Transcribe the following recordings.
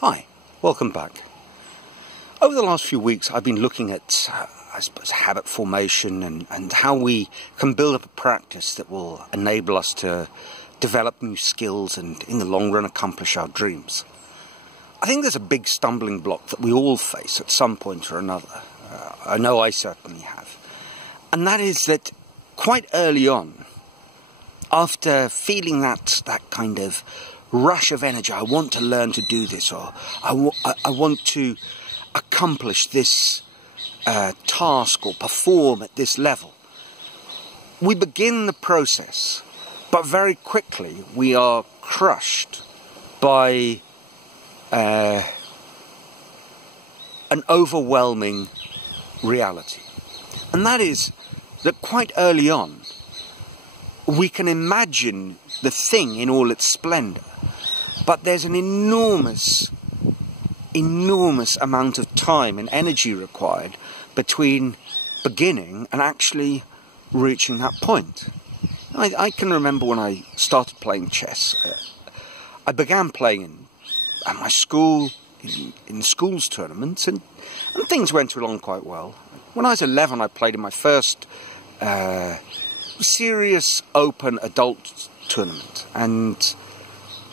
Hi, welcome back. Over the last few weeks I've been looking at, I suppose, habit formation and how we can build up a practice that will enable us to develop new skills and in the long run accomplish our dreams. I think there's a big stumbling block that we all face at some point or another. I know I certainly have. And that is that quite early on, after feeling that kind of rush of energy, I want to learn to do this, or I want to accomplish this task or perform at this level. We begin the process, but very quickly we are crushed by an overwhelming reality. And that is that quite early on, we can imagine the thing in all its splendour, but there's an enormous amount of time and energy required between beginning and actually reaching that point. I can remember when I started playing chess. I began playing at my school, in the school's tournaments, and things went along quite well. When I was 11, I played in my first serious open adult tournament, and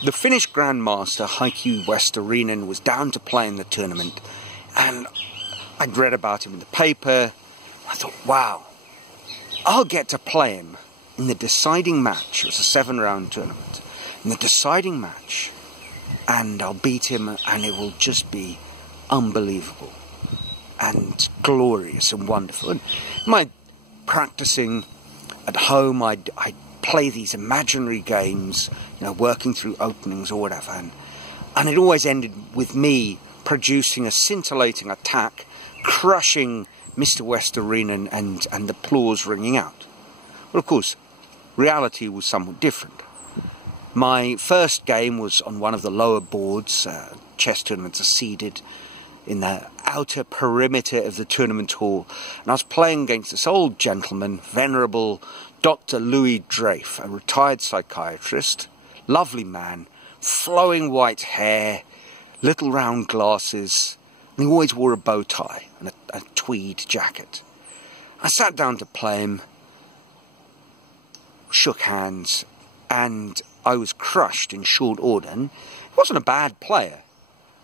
the Finnish Grandmaster Heikki Westerinen was down to play in the tournament, and I'd read about him in the paper. I thought, wow, I'll get to play him in the deciding match. It was a 7-round tournament, in the deciding match, and I'll beat him, and it will just be unbelievable and glorious and wonderful. And my practicing at home, I'd play these imaginary games, working through openings or whatever, and it always ended with me producing a scintillating attack, crushing Mr. Westerinen and the applause ringing out. Well, of course, reality was somewhat different. My first game was on one of the lower boards. Chess tournaments are seeded in the outer perimeter of the tournament hall, and I was playing against this old gentleman, venerable Dr. Louis Drafe, a retired psychiatrist, lovely man, flowing white hair, little round glasses, and he always wore a bow tie and a tweed jacket. I sat down to play him, shook hands, and I was crushed in short order. And he wasn't a bad player,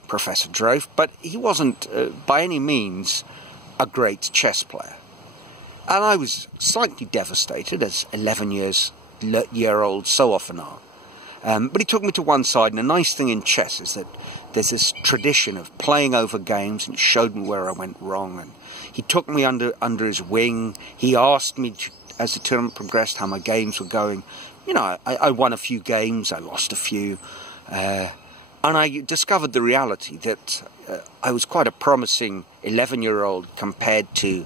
Professor Drafe, but he wasn't by any means a great chess player. And I was slightly devastated, as 11-year-olds so often are. But he took me to one side, and the nice thing in chess is that there's this tradition of playing over games, and showed me where I went wrong. And he took me under his wing. He asked me, as the tournament progressed, how my games were going. I won a few games, I lost a few. And I discovered the reality that I was quite a promising 11-year-old compared to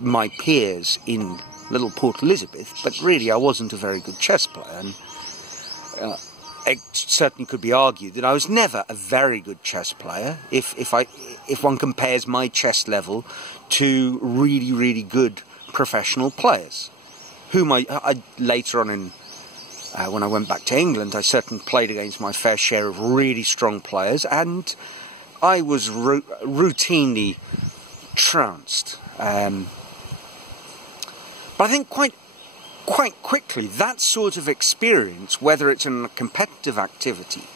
my peers in little Port Elizabeth, but really I wasn't a very good chess player. And it certainly could be argued that I was never a very good chess player if one compares my chess level to really good professional players, whom I later on when I went back to England, I certainly played against my fair share of really strong players, and I was routinely trounced. But I think quite quickly, that sort of experience, whether it's in a competitive activity,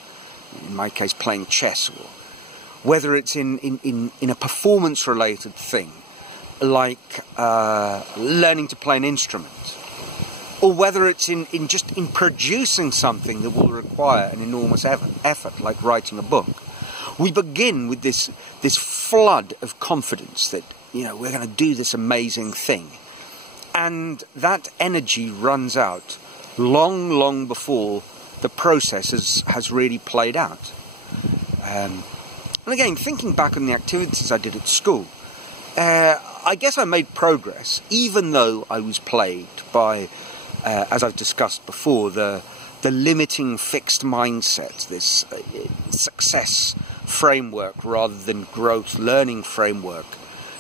in my case playing chess, or whether it's in a performance-related thing, like learning to play an instrument, or whether it's in producing something that will require an enormous effort, like writing a book, we begin with this flood of confidence that we're going to do this amazing thing. And that energy runs out long before the process has really played out. And again, thinking back on the activities I did at school, I guess I made progress, even though I was plagued by, as I've discussed before, the limiting fixed mindset, this success framework rather than growth learning framework,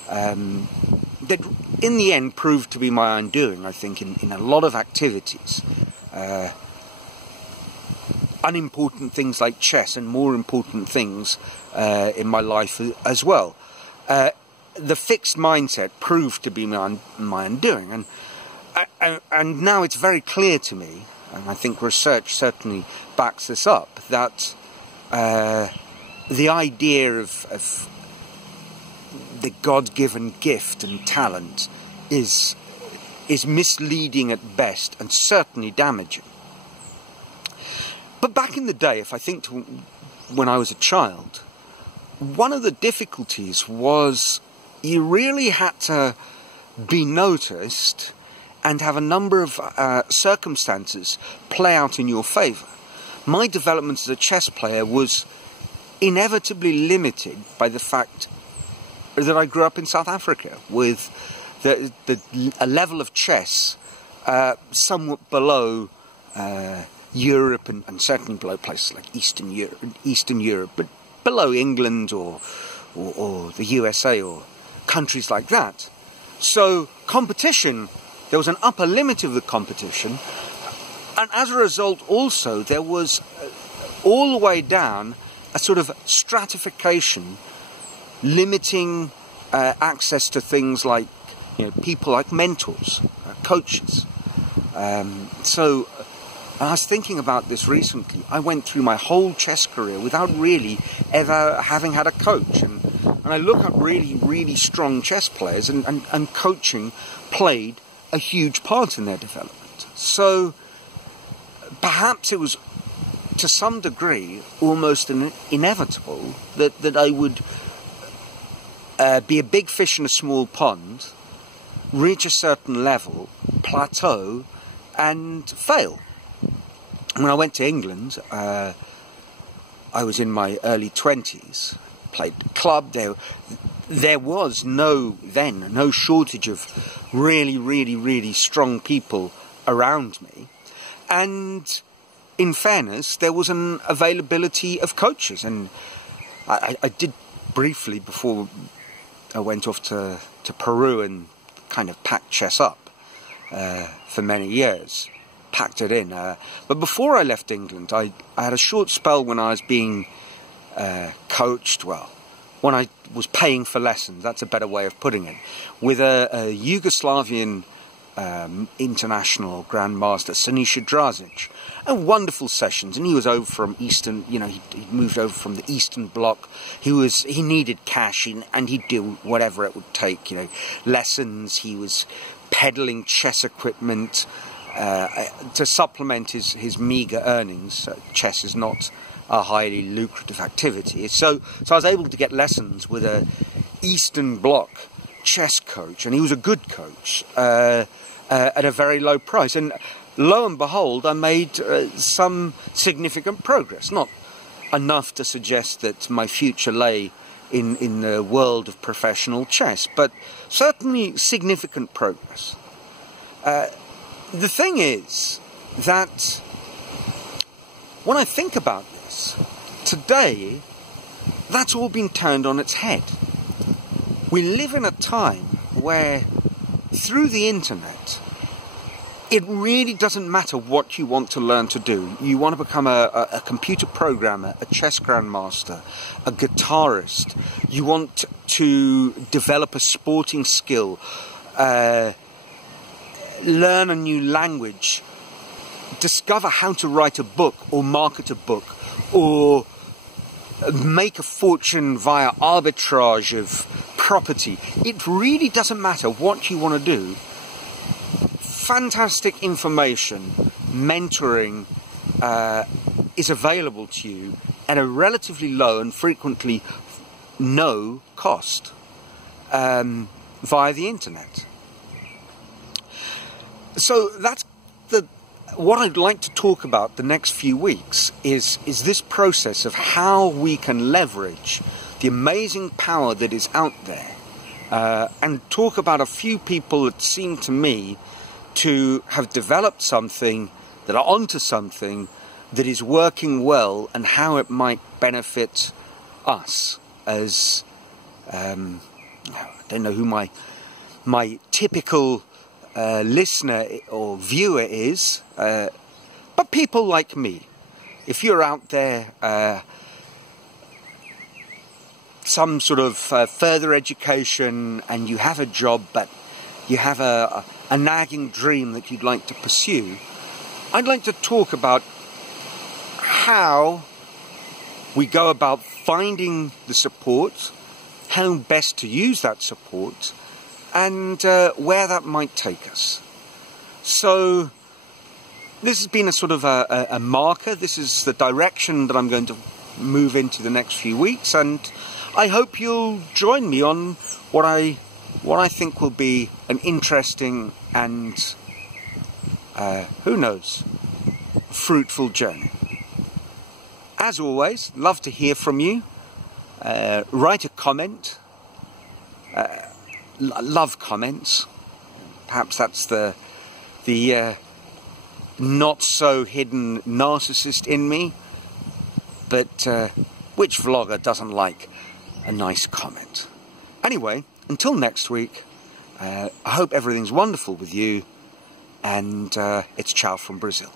that in the end proved to be my undoing, I think, in a lot of activities. unimportant things like chess and more important things in my life as well. The fixed mindset proved to be my undoing, and now it's very clear to me, and I think research certainly backs this up, that the idea of the God-given gift and talent is misleading at best and certainly damaging. But back in the day, if I think to when I was a child, one of the difficulties was you really had to be noticed and have a number of circumstances play out in your favour. My development as a chess player was inevitably limited by the fact that I grew up in South Africa with a level of chess somewhat below Europe and certainly below places like Eastern Europe, but below England or the USA or countries like that. So competition, there was an upper limit of the competition, and as a result also there was all the way down a sort of stratification limiting access to things like, people like mentors, coaches. So I was thinking about this recently. I went through my whole chess career without really ever having had a coach, and I look at really, really strong chess players, and coaching played a huge part in their development. So perhaps it was, to some degree, almost inevitable that I would be a big fish in a small pond, reach a certain level, plateau, and fail. When I went to England, I was in my early 20s, played the club. There was no shortage of really, really, really strong people around me. And in fairness, there was an availability of coaches. And I did briefly, before I went off to Peru and kind of packed chess up for many years. Packed it in. But before I left England, I had a short spell when I was being coached, when I was paying for lessons, that's a better way of putting it, with a Yugoslavian international grandmaster, Siniša Drazic. And wonderful sessions, and he was over from Eastern, he moved over from the Eastern Bloc. He needed cash, and he'd do whatever it would take, lessons. He was peddling chess equipment to supplement his meagre earnings. Chess is not a highly lucrative activity. So I was able to get lessons with a Eastern Bloc chess coach, and he was a good coach at a very low price. And lo and behold, I made some significant progress. Not enough to suggest that my future lay in the world of professional chess, but certainly significant progress. The thing is that when I think about this, today, that's all been turned on its head. We live in a time where, through the internet, it really doesn't matter what you want to learn to do. You want to become a computer programmer, a chess grandmaster, a guitarist. You want to develop a sporting skill, learn a new language, discover how to write a book or market a book, or make a fortune via arbitrage of property. It really doesn't matter what you want to do. Fantastic information, mentoring is available to you at a relatively low and frequently no cost via the internet. So that's what I'd like to talk about the next few weeks is this process of how we can leverage the amazing power that is out there, and talk about a few people that seem to me to have developed something, that are onto something that is working well, and how it might benefit us as I don't know who my typical listener or viewer is, but people like me if you're out there, some sort of further education, and you have a job, but you have a nagging dream that you'd like to pursue, I'd like to talk about how we go about finding the support, how best to use that support, and where that might take us. So this has been a sort of a marker. This is the direction that I'm going to move into the next few weeks, and I hope you'll join me on what I think will be an interesting and who knows, fruitful journey. As always, love to hear from you. Write a comment. Love comments. Perhaps that's the not so hidden narcissist in me. But which vlogger doesn't like a nice comment? Anyway, until next week, I hope everything's wonderful with you, and it's ciao from Brazil.